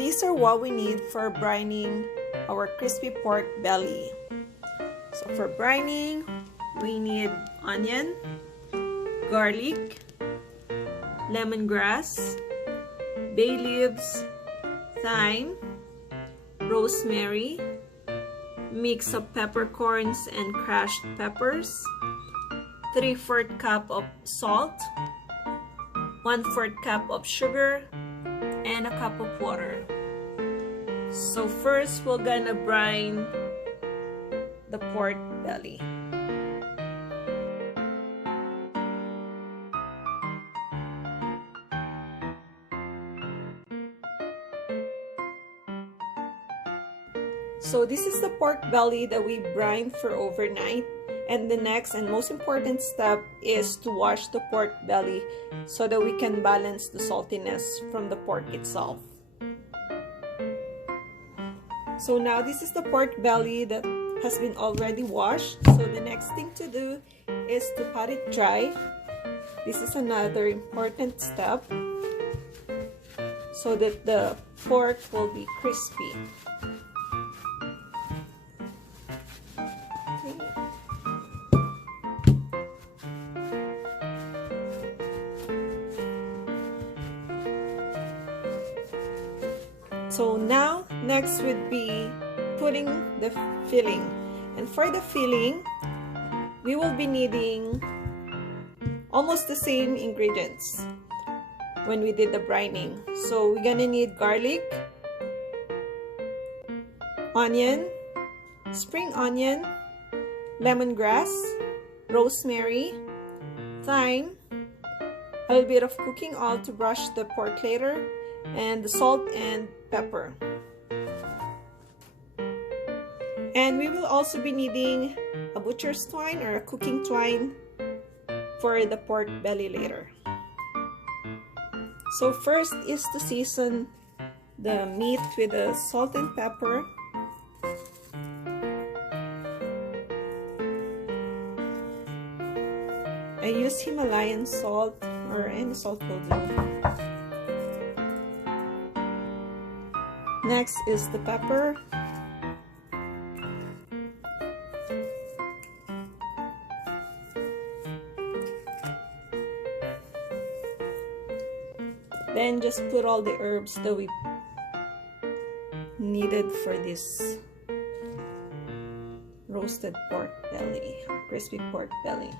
these are what we need for brining our crispy pork belly. So for brining, we need onion, garlic, lemongrass, bay leaves, thyme, rosemary, mix of peppercorns and crushed peppers, 3/4 cup of salt, 1/4 cup of sugar, and a cup of water. So first, we're gonna brine the pork belly. So this is the pork belly that we brined for overnight. And the next and most important step is to wash the pork belly so that we can balance the saltiness from the pork itself. So now this is the pork belly that has been already washed. So the next thing to do is to pat it dry. This is another important step so that the pork will be crispy. So now, next would be putting the filling. And for the filling, we will be needing almost the same ingredients when we did the brining. So we're gonna need garlic, onion, spring onion, lemongrass, rosemary, thyme, a little bit of cooking oil to brush the pork later, and the salt and pepper. And we will also be needing a butcher's twine or a cooking twine for the pork belly later. So first is to season the meat with the salt and pepper. I use Himalayan salt or any salt will do. Next is the pepper. Then just put all the herbs that we needed for this roasted pork belly, crispy pork belly.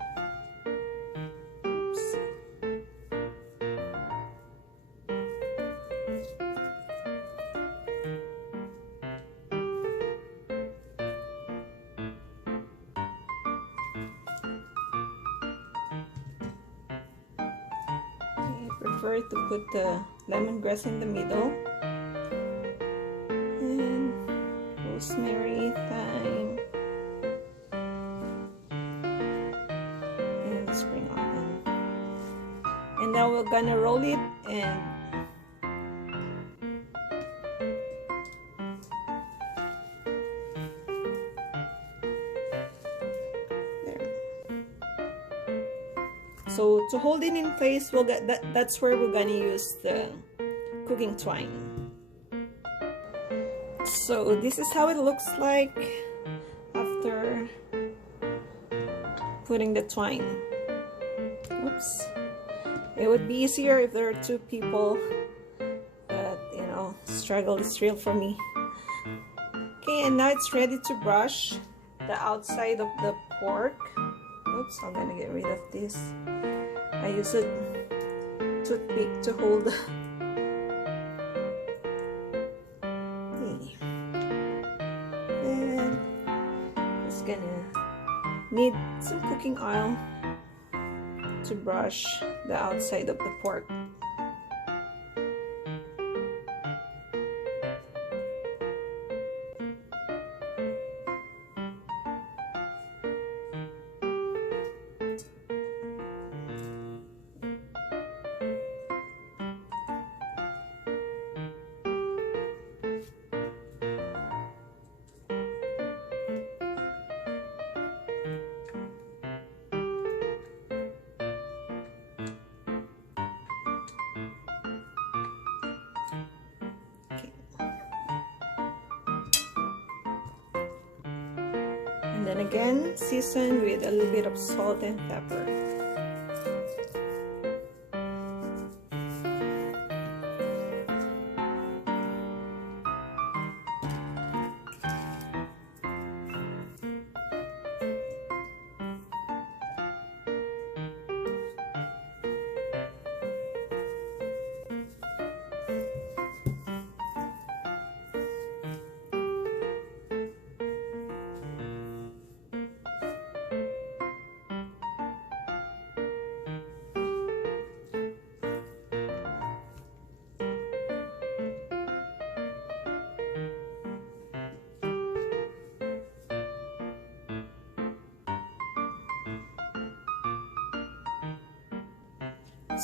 Prefer to put the lemongrass in the middle, and rosemary, thyme, and the spring onion. And now we're gonna roll it and so to hold it in place, we'll get that's where we're gonna use the cooking twine. So this is how it looks like after putting the twine. Oops. It would be easier if there are two people, but you know, struggle is real for me. Okay, and now it's ready to brush the outside of the pork. Oops, I'm gonna get rid of this. I use a toothpick to hold. Okay. And just gonna need some cooking oil to brush the outside of the pork. then again season with a little bit of salt and pepper.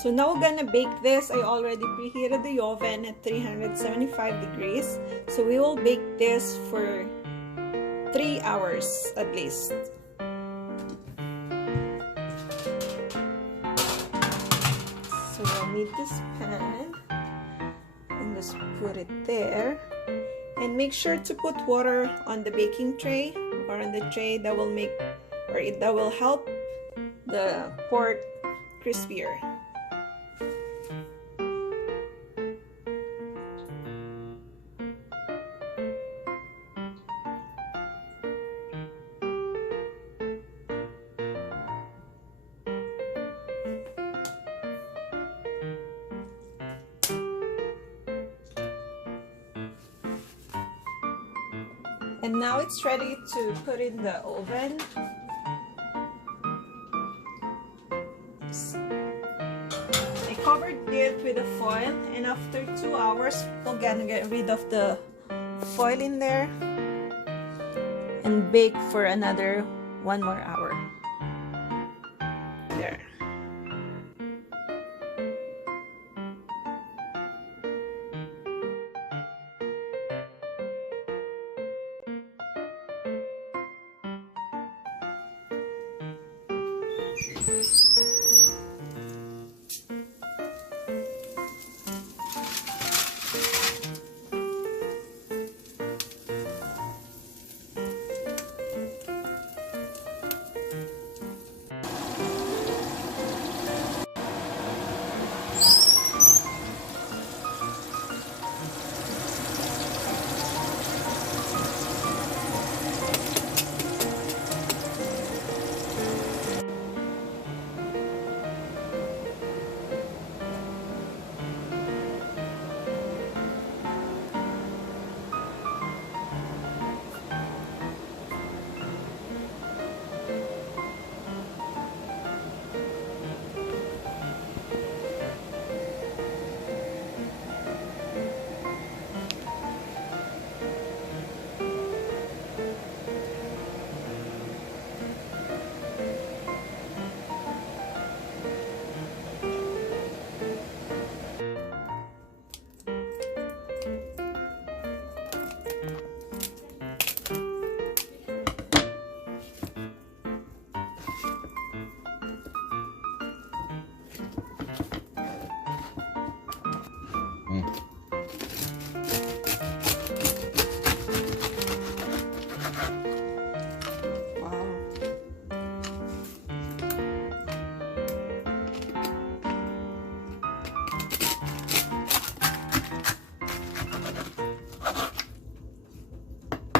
So now we're gonna bake this. I already preheated the oven at 375 degrees. So we will bake this for 3 hours at least. So we'll need this pan and just put it there. And make sure to put water on the baking tray or on the tray that will make that will help the pork crispier. And now it's ready to put in the oven. I covered it with a foil, and after 2 hours, we're gonna get rid of the foil in there and bake for another 1 more hour.